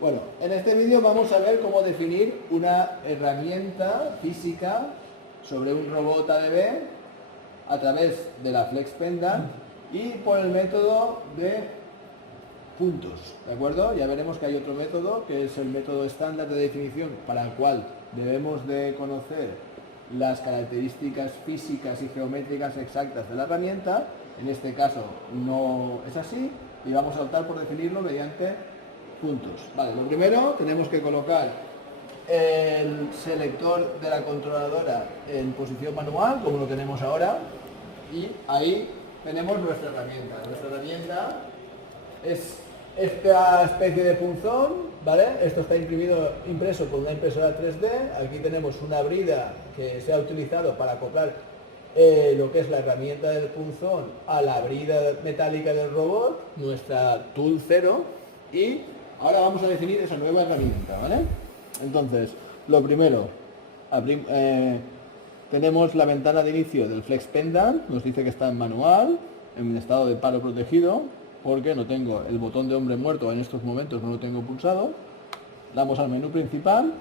Bueno, en este vídeo vamos a ver cómo definir una herramienta física sobre un robot ADB a través de la Flex Pendant y por el método de puntos, ¿de acuerdo? Ya veremos que hay otro método, que es el método estándar de definición, para el cual debemos de conocer las características físicas y geométricas exactas de la herramienta. En este caso no es así y vamos a optar por definirlo mediante puntos. Vale, lo primero tenemos que colocar el selector de la controladora en posición manual, como lo tenemos ahora, y ahí tenemos nuestra herramienta. Nuestra herramienta es esta especie de punzón, ¿vale? Esto está impreso con una impresora 3D. Aquí tenemos una brida que se ha utilizado para acoplar lo que es la herramienta del punzón a la brida metálica del robot, nuestra Tool 0, y ahora vamos a definir esa nueva herramienta, ¿vale? Entonces, lo primero, tenemos la ventana de inicio del Flex Pendant, nos dice que está en manual, en estado de paro protegido, porque no tengo el botón de hombre muerto, en estos momentos no lo tengo pulsado. Damos al menú principal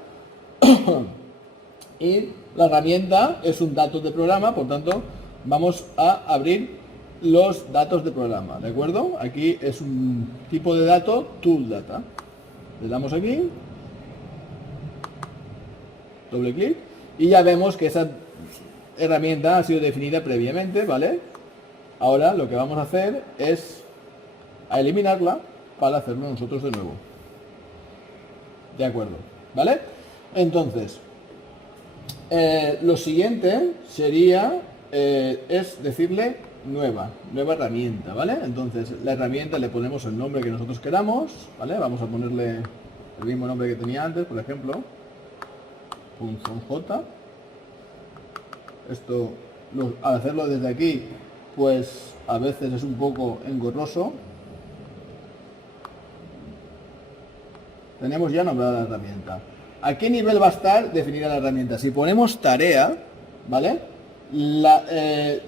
y la herramienta es un dato de programa, por tanto vamos a abrir los datos de programa, ¿de acuerdo? Aquí es un tipo de dato Tool Data. Le damos aquí, doble clic, y ya vemos que esa herramienta ha sido definida previamente, ¿vale? Ahora lo que vamos a hacer es a eliminarla para hacerlo nosotros de nuevo. De acuerdo, ¿vale? Entonces, lo siguiente sería es decirle nueva herramienta, ¿vale? Entonces, la herramienta le ponemos el nombre que nosotros queramos, ¿vale? Vamos a ponerle el mismo nombre que tenía antes, por ejemplo, punzón J. Esto, al hacerlo desde aquí, pues a veces es un poco engorroso. Tenemos ya nombrada la herramienta. ¿A qué nivel va a estar definida la herramienta? Si ponemos tarea, ¿vale?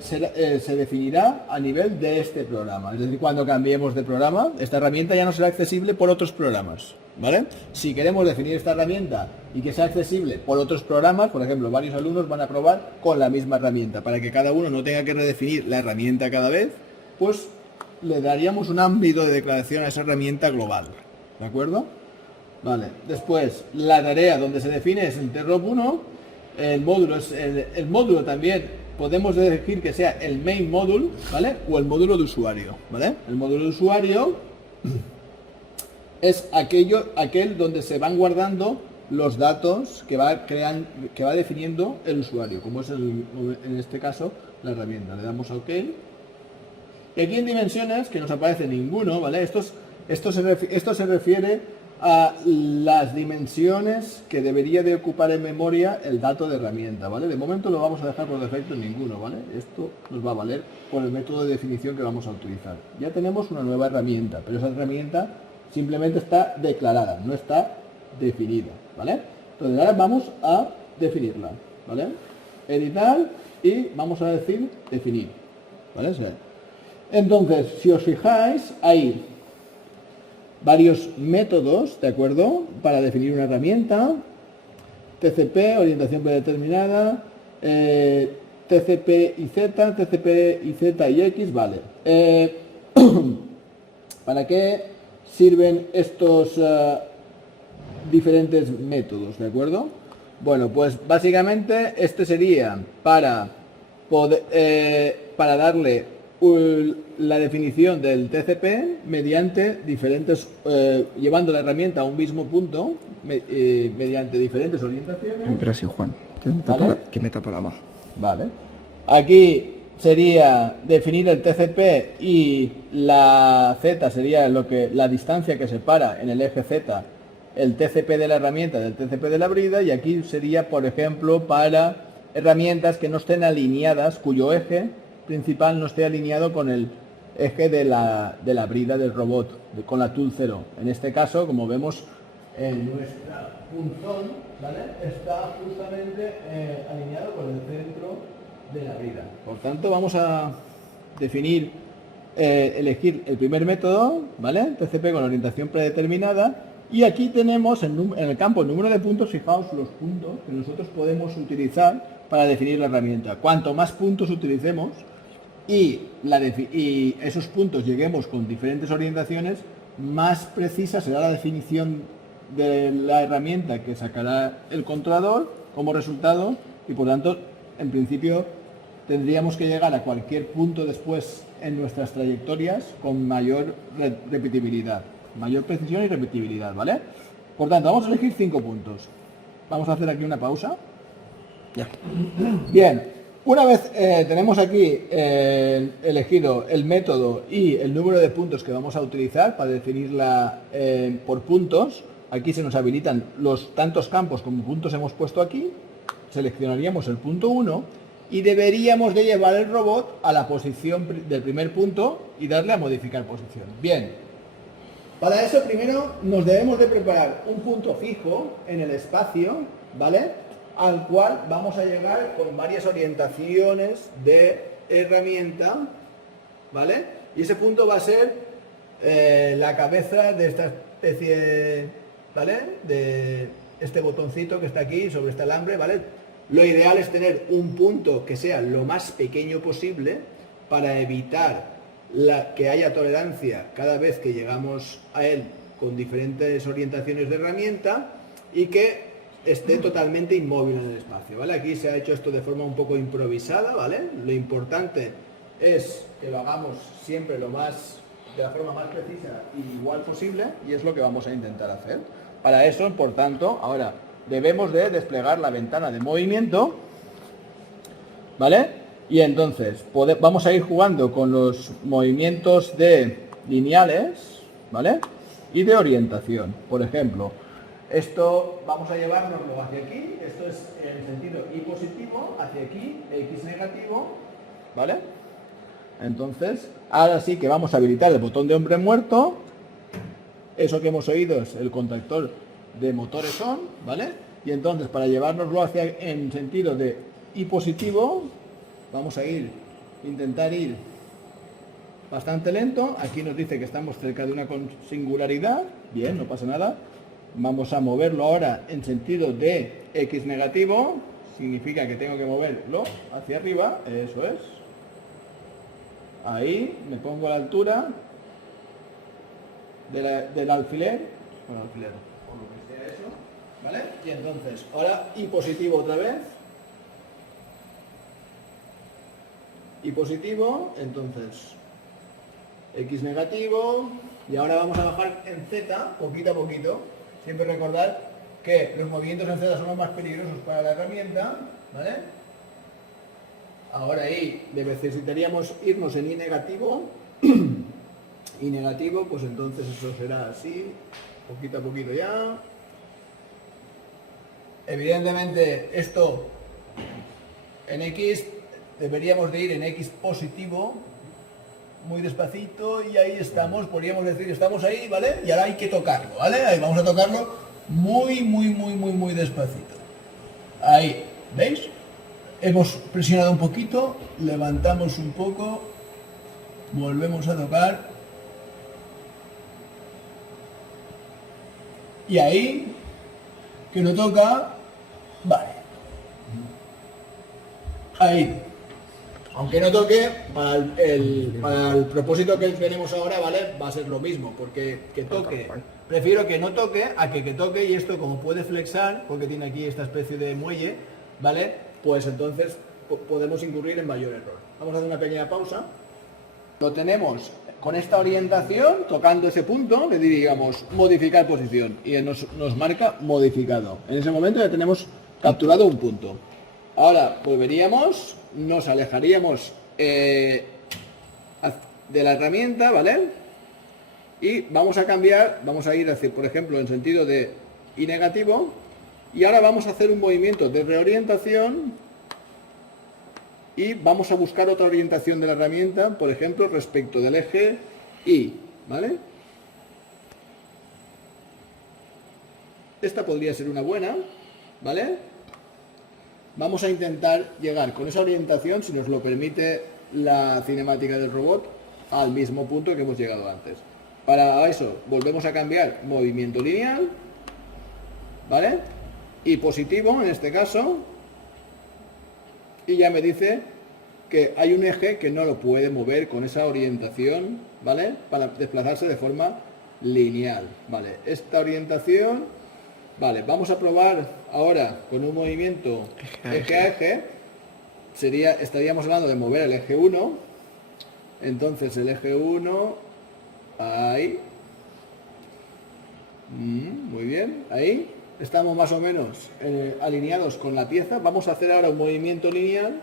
Se definirá a nivel de este programa. Es decir, cuando cambiemos de programa, esta herramienta ya no será accesible por otros programas, ¿vale? Si queremos definir esta herramienta y que sea accesible por otros programas, por ejemplo, varios alumnos van a probar con la misma herramienta. Para que cada uno no tenga que redefinir la herramienta cada vez, pues le daríamos un ámbito de declaración a esa herramienta global, ¿de acuerdo? Vale, después la tarea donde se define es interrupt 1, el módulo es el módulo también podemos elegir que sea el main module, ¿vale? O el módulo de usuario, ¿vale? El módulo de usuario es aquel donde se van guardando los datos que va definiendo el usuario, como es en este caso la herramienta. Le damos a OK. Y aquí en dimensiones, que no nos aparece ninguno, ¿vale? Esto se refiere a las dimensiones que debería de ocupar en memoria el dato de herramienta, ¿vale? De momento lo vamos a dejar por defecto en ninguno, ¿vale? Esto nos va a valer por el método de definición que vamos a utilizar. Ya tenemos una nueva herramienta, pero esa herramienta simplemente está declarada, no está definida, ¿vale? Entonces ahora vamos a definirla, ¿vale? Editar y vamos a decir definir, ¿vale? Entonces, si os fijáis, hay varios métodos, ¿de acuerdo? Para definir una herramienta. TCP, orientación predeterminada, TCP y Z, TCP y Z y X, vale. ¿Para qué sirven estos diferentes métodos, ¿de acuerdo? Bueno, pues básicamente este sería para darle la definición del TCP mediante diferentes, llevando la herramienta a un mismo punto, mediante diferentes orientaciones. Pero sí, Juan, que me tapa la mano. Vale. Aquí sería definir el TCP y la Z sería la distancia que separa en el eje Z el TCP de la herramienta del TCP de la brida, y aquí sería, por ejemplo, para herramientas que no estén alineadas, cuyo eje principal no esté alineado con el eje de la brida del robot, con la Tool 0. En este caso, como vemos en nuestra punzón, ¿vale? Está justamente alineado con el centro de la brida. Por tanto, vamos a elegir el primer método, ¿vale? TCP con orientación predeterminada, Y aquí tenemos en el campo el número de puntos, fijaos los puntos que nosotros podemos utilizar para definir la herramienta. Cuanto más puntos utilicemos y esos puntos lleguemos con diferentes orientaciones, más precisa será la definición de la herramienta que sacará el controlador como resultado y por tanto, en principio, tendríamos que llegar a cualquier punto después en nuestras trayectorias con mayor repetibilidad, mayor precisión y repetibilidad, ¿vale? Por tanto, vamos a elegir 5 puntos. Vamos a hacer aquí una pausa. Ya. Bien, una vez tenemos aquí elegido el método y el número de puntos que vamos a utilizar para definirla por puntos, aquí se nos habilitan los tantos campos como puntos hemos puesto aquí, seleccionaríamos el punto 1 y deberíamos de llevar el robot a la posición del primer punto y darle a modificar posición. Bien, para eso primero nos debemos de preparar un punto fijo en el espacio, ¿vale? Al cual vamos a llegar con varias orientaciones de herramienta, ¿vale? Y ese punto va a ser la cabeza de esta especie, ¿vale? De este botoncito que está aquí sobre este alambre, ¿vale? Lo ideal es tener un punto que sea lo más pequeño posible para evitar que haya tolerancia cada vez que llegamos a él con diferentes orientaciones de herramienta y que esté totalmente inmóvil en el espacio, ¿vale? Aquí se ha hecho esto de forma un poco improvisada, ¿vale? Lo importante es que lo hagamos siempre de la forma más precisa y igual posible y es lo que vamos a intentar hacer. Para eso, por tanto, ahora debemos de desplegar la ventana de movimiento, ¿vale? Y entonces vamos a ir jugando con los movimientos de lineales, ¿vale? Y de orientación. Por ejemplo, esto vamos a llevárnoslo hacia aquí, esto es en sentido y positivo, hacia aquí, X negativo, ¿vale? Entonces, ahora sí que vamos a habilitar el botón de hombre muerto. Eso que hemos oído es el contactor de motores on, ¿vale? Y entonces para llevárnoslo en sentido de y positivo, vamos a intentar ir bastante lento. Aquí nos dice que estamos cerca de una singularidad, bien, no pasa nada. Vamos a moverlo ahora en sentido de X negativo, significa que tengo que moverlo hacia arriba, eso es. Ahí me pongo a la altura del alfiler, o lo que sea eso, ¿vale? Y entonces, ahora y positivo otra vez. Y positivo, entonces X negativo, y ahora vamos a bajar en Z, poquito a poquito. Siempre recordar que los movimientos en Z son los más peligrosos para la herramienta, ¿vale? Ahora ahí necesitaríamos irnos en Y negativo. Y negativo, pues entonces eso será así, poquito a poquito ya. Evidentemente esto en X deberíamos de ir en X positivo, muy despacito, y ahí estamos, podríamos decir, estamos ahí, ¿vale? Y ahora hay que tocarlo, ¿vale? Ahí vamos a tocarlo muy despacito. Ahí, ¿veis? Hemos presionado un poquito, levantamos un poco, volvemos a tocar. Y ahí, que no toca, vale. Ahí. Aunque no toque, para el propósito que tenemos ahora, ¿vale? Va a ser lo mismo, porque que toque. Prefiero que no toque a que toque, y esto como puede flexar, porque tiene aquí esta especie de muelle, ¿vale? Pues entonces podemos incurrir en mayor error. Vamos a hacer una pequeña pausa. Lo tenemos con esta orientación, tocando ese punto, le diríamos modificar posición y nos marca modificado. En ese momento ya tenemos capturado un punto. Ahora volveríamos, nos alejaríamos de la herramienta, ¿vale? Y vamos a cambiar, vamos a ir hacia, por ejemplo, en sentido de Y negativo, y ahora vamos a hacer un movimiento de reorientación y vamos a buscar otra orientación de la herramienta, por ejemplo, respecto del eje Y, ¿vale? Esta podría ser una buena, ¿vale? Vamos a intentar llegar con esa orientación, si nos lo permite la cinemática del robot, al mismo punto que hemos llegado antes. Para eso volvemos a cambiar movimiento lineal, ¿vale? Y positivo en este caso, y ya me dice que hay un eje que no lo puede mover con esa orientación, ¿vale? Para desplazarse de forma lineal, ¿vale? Esta orientación, vale, vamos a probar ahora con un movimiento eje a eje, estaríamos hablando de mover el eje 1, entonces el eje 1, ahí, muy bien, ahí, estamos más o menos alineados con la pieza. Vamos a hacer ahora un movimiento lineal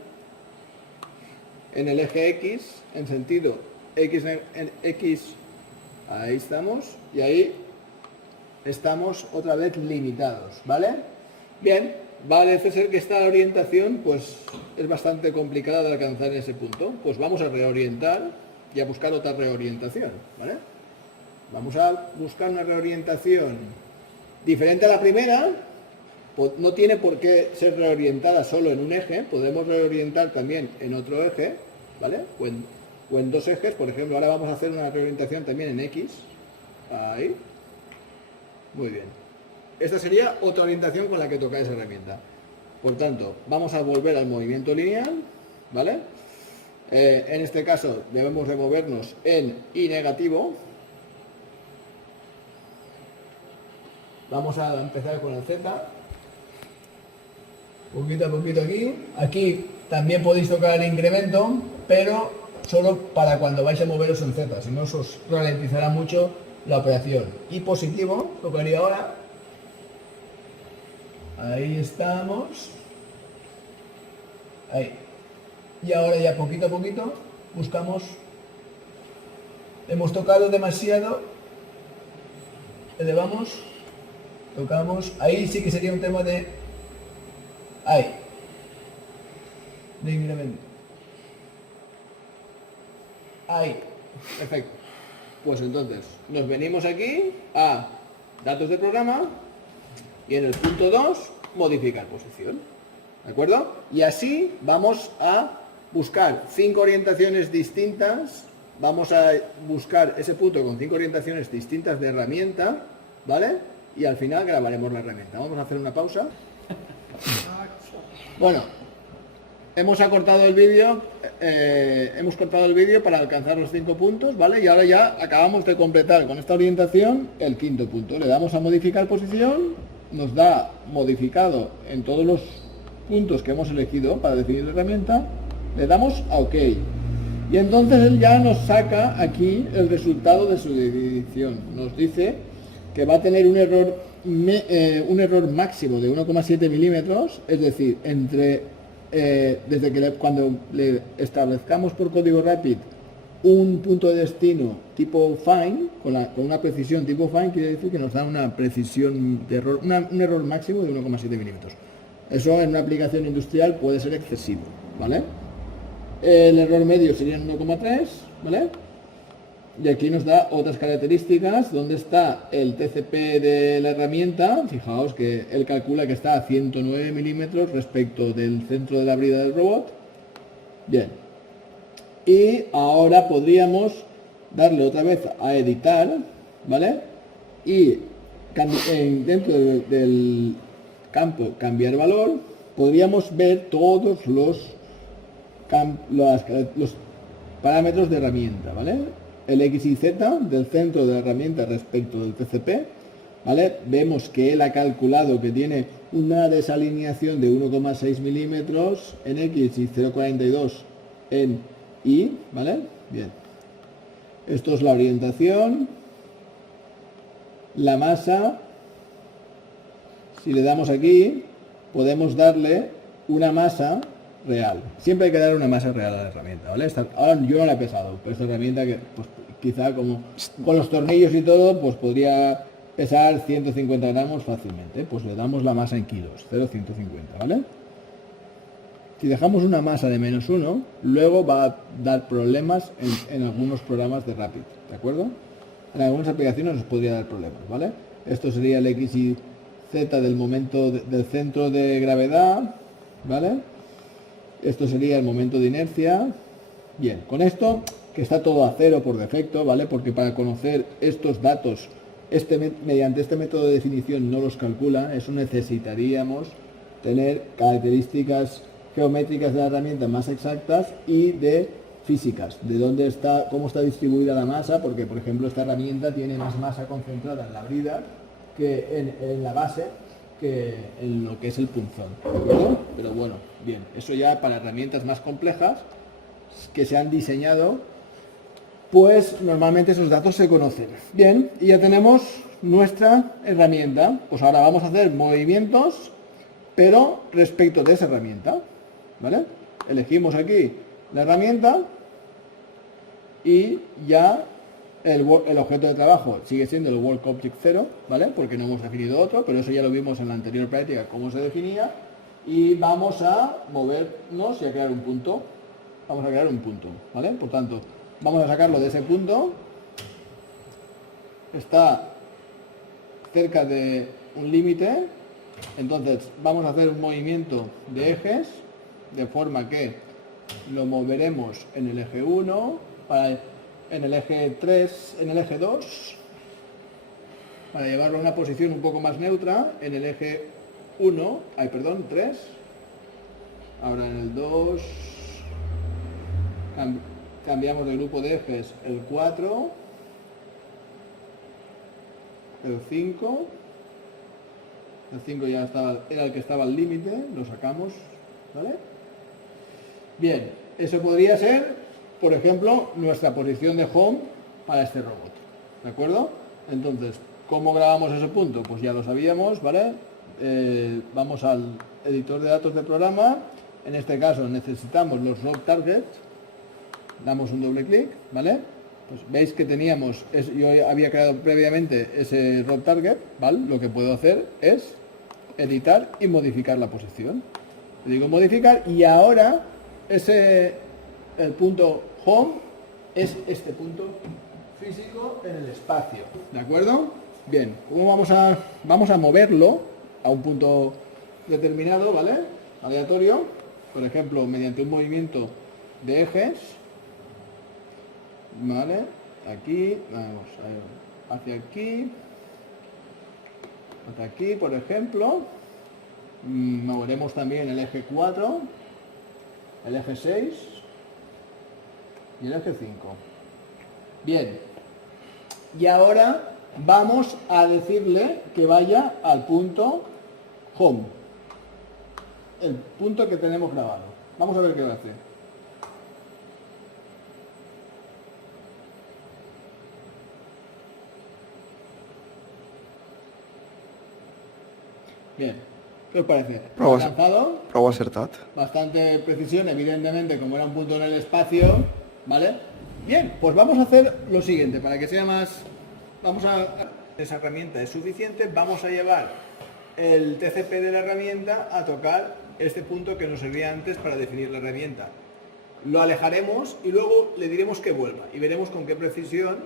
en el eje X, en sentido X, ahí estamos, y ahí estamos otra vez limitados, ¿vale? Bien, parece ser que esta orientación pues es bastante complicada de alcanzar en ese punto. Pues vamos a reorientar y a buscar otra reorientación, ¿vale? Vamos a buscar una reorientación diferente a la primera. No tiene por qué ser reorientada solo en un eje, podemos reorientar también en otro eje, ¿vale? O en dos ejes, por ejemplo, ahora vamos a hacer una reorientación también en X, ahí, muy bien. Esta sería otra orientación con la que toca esa herramienta. Por tanto, vamos a volver al movimiento lineal, ¿vale? En este caso debemos de movernos en Y negativo. Vamos a empezar con el Z. Poquito a poquito aquí. Aquí también podéis tocar el incremento, pero solo para cuando vais a moveros en Z, si no os ralentizará mucho la operación. Y positivo, tocaría ahora. Ahí estamos. Ahí. Y ahora ya poquito a poquito buscamos. Hemos tocado demasiado. Elevamos. Tocamos. Ahí sí que sería un tema de... Ahí. De incremento. Ahí. Perfecto. Pues entonces, nos venimos aquí a datos de programa y en el punto 2, modificar posición. ¿De acuerdo? Y así vamos a buscar 5 orientaciones distintas. Vamos a buscar ese punto con 5 orientaciones distintas de herramienta, ¿vale? Y al final grabaremos la herramienta. Vamos a hacer una pausa. Bueno, hemos cortado el vídeo para alcanzar los 5 puntos, ¿vale? Y ahora ya acabamos de completar con esta orientación el 5.º punto. Le damos a modificar posición, nos da modificado en todos los puntos que hemos elegido para definir la herramienta, le damos a OK. Y entonces él ya nos saca aquí el resultado de su definición. Nos dice que va a tener un error máximo de 1,7 milímetros, es decir, desde que cuando le establezcamos por código RAPID un punto de destino tipo FIND, con una precisión tipo FIND, quiere decir que nos da una precisión de error, un error máximo de 1,7 milímetros. Eso en una aplicación industrial puede ser excesivo, ¿vale? El error medio sería 1,3, ¿vale? Y aquí nos da otras características, donde está el TCP de la herramienta. Fijaos que él calcula que está a 109 milímetros respecto del centro de la brida del robot. Bien. Y ahora podríamos darle otra vez a editar, ¿vale? Y dentro del campo cambiar valor, podríamos ver todos los parámetros de herramienta, ¿vale? El X y Z del centro de la herramienta respecto del TCP, ¿vale? Vemos que él ha calculado que tiene una desalineación de 1,6 milímetros en X y 0,42 en Y, ¿vale? Bien. Esto es la orientación, la masa. Si le damos aquí, podemos darle una masa real. Siempre hay que dar una masa real a la herramienta, ¿vale? Ahora yo no la he pesado, pero esta herramienta que pues, quizá como con los tornillos y todo, pues podría pesar 150 gramos fácilmente. Pues le damos la masa en kilos, 0,150, ¿vale? Si dejamos una masa de -1, luego va a dar problemas en algunos programas de RAPID, ¿de acuerdo? En algunas aplicaciones nos podría dar problemas, ¿vale? Esto sería el X y Z del momento del centro de gravedad, ¿vale? Esto sería el momento de inercia. Bien, con esto, que está todo a cero por defecto, ¿vale? Porque para conocer estos datos, mediante este método de definición no los calcula, eso necesitaríamos tener características geométricas de la herramienta más exactas y de físicas, de dónde está, cómo está distribuida la masa, porque por ejemplo esta herramienta tiene más masa concentrada en la brida que en la base que en lo que es el punzón, ¿de acuerdo? Pero bueno, bien, eso ya para herramientas más complejas que se han diseñado, pues normalmente esos datos se conocen. Bien, y ya tenemos nuestra herramienta. Pues ahora vamos a hacer movimientos, pero respecto de esa herramienta, ¿vale? Elegimos aquí la herramienta y ya el objeto de trabajo sigue siendo el Work Object 0, ¿vale? Porque no hemos definido otro, pero eso ya lo vimos en la anterior práctica, cómo se definía. Y vamos a movernos y a crear un punto. Vamos a crear un punto, ¿vale? Por tanto, vamos a sacarlo de ese punto. Está cerca de un límite. Entonces, vamos a hacer un movimiento de ejes, de forma que lo moveremos en el eje 1, en el eje 3, en el eje 2, para llevarlo a una posición un poco más neutra, en el eje 3, ahora en el 2, cambiamos de grupo de ejes el 4, el 5, el 5 ya era el que estaba al límite, lo sacamos, ¿vale? Bien, eso podría ser, por ejemplo, nuestra posición de home para este robot, ¿de acuerdo? Entonces, ¿cómo grabamos ese punto? Pues ya lo sabíamos, ¿vale? Vamos al editor de datos del programa, en este caso necesitamos los rob targets, damos un doble clic, ¿vale? Pues veis que teníamos, yo había creado previamente ese rob target, ¿vale? Lo que puedo hacer es editar y modificar la posición. Le digo modificar y ahora el punto home es este punto físico en el espacio, ¿de acuerdo? Bien, ¿cómo vamos a moverlo a un punto determinado, ¿vale? Aleatorio, por ejemplo, mediante un movimiento de ejes, ¿vale? Aquí, vamos, hacia aquí, hasta aquí, por ejemplo. Moveremos también el eje 4, el eje 6 y el eje 5. Bien, y ahora vamos a decirle que vaya al punto home, el punto que tenemos grabado. Vamos a ver qué va a hacer. Bien, ¿qué os parece? Prou acertat. Bastante precisión, evidentemente, como era un punto en el espacio, ¿vale? Bien, pues vamos a hacer lo siguiente, para que sea más... Esa herramienta es suficiente, vamos a llevar el TCP de la herramienta a tocar este punto que nos servía antes para definir la herramienta. Lo alejaremos y luego le diremos que vuelva y veremos con qué precisión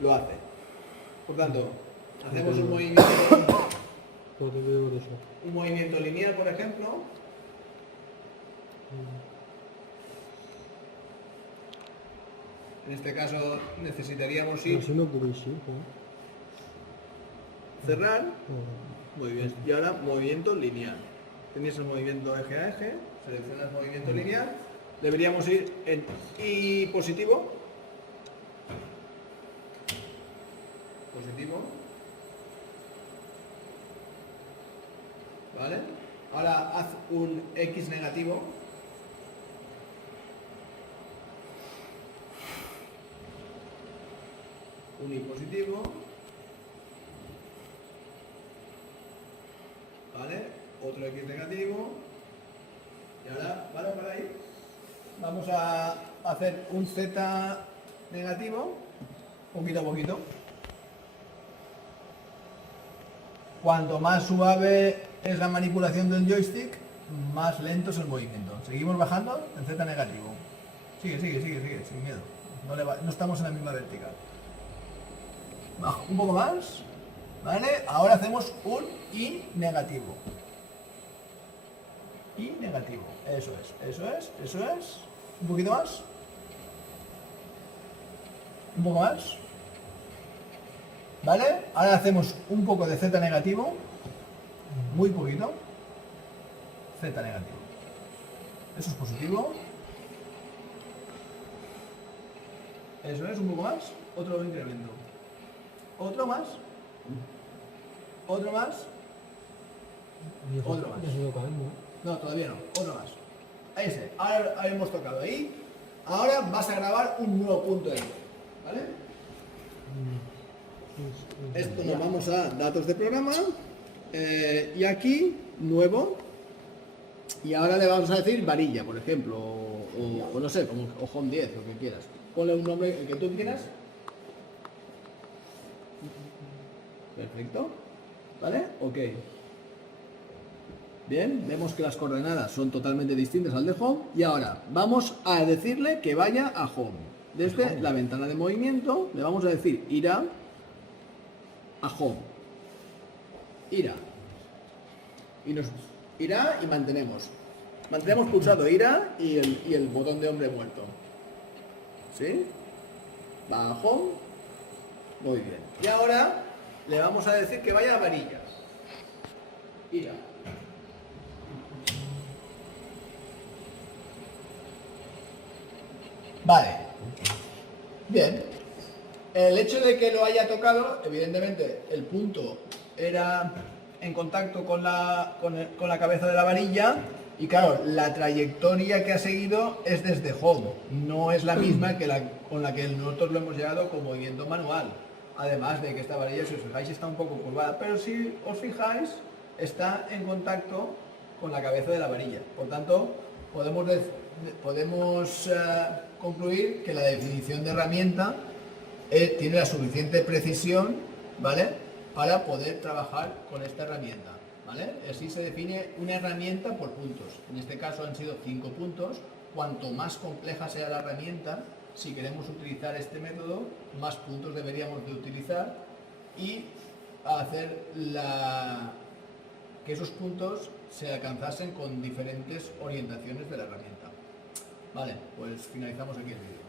lo hace. Por tanto, hacemos un movimiento lineal, por ejemplo. En este caso necesitaríamos ir, cerrar, muy bien, y ahora movimiento lineal. Tenéis el movimiento eje a eje, seleccionas movimiento lineal, deberíamos ir en Y positivo, ¿vale? Ahora haz un X negativo. Un Y positivo. ¿Vale? Otro X negativo. Y ahora, ¿vale? Para ahí. Vamos a hacer un Z negativo. Poquito a poquito. Cuanto más suave es la manipulación del joystick, más lento es el movimiento. Seguimos bajando en Z negativo. Sigue, sin miedo. No estamos en la misma vertical. Bajo un poco más, ¿vale? Ahora hacemos un Y negativo. Y negativo. Eso es. Un poquito más. Un poco más. ¿Vale? Ahora hacemos un poco de Z negativo. Muy poquito. Z negativo. Eso es positivo. Eso es, un poco más. Otro incremento. Otro más. Otro más. Otro más. No, todavía no. Otro más. Ahí está. Ahora hemos tocado ahí. Ahora vas a grabar un nuevo punto de vista. ¿Vale? Esto nos vamos a datos de programa. Y aquí, nuevo. Y ahora le vamos a decir varilla, por ejemplo. O no sé, como o home 10, lo que quieras. Ponle un nombre, el que tú quieras. Perfecto. ¿Vale? Ok. Bien, vemos que las coordenadas son totalmente distintas al de home. Y ahora vamos a decirle que vaya a home. Desde la ventana de movimiento le vamos a decir irá a home. Irá. Y nos irá y mantenemos. Mantenemos pulsado irá y el botón de hombre muerto. ¿Sí? Va a home. Muy bien. Y ahora le vamos a decir que vaya a varilla. Irá. Vale. Bien. El hecho de que lo haya tocado, evidentemente, el punto era en contacto con la cabeza de la varilla y claro, la trayectoria que ha seguido es desde home, no es la misma que con la que nosotros lo hemos llegado con movimiento manual. Además de que esta varilla, si os fijáis, está un poco curvada, pero si os fijáis, está en contacto con la cabeza de la varilla. Por tanto, podemos concluir que la definición de herramienta tiene la suficiente precisión, ¿vale?, para poder trabajar con esta herramienta, ¿vale? Así se define una herramienta por puntos. En este caso han sido 5 puntos. Cuanto más compleja sea la herramienta, si queremos utilizar este método, más puntos deberíamos de utilizar y hacer que esos puntos se alcanzasen con diferentes orientaciones de la herramienta. Vale, pues finalizamos aquí el vídeo.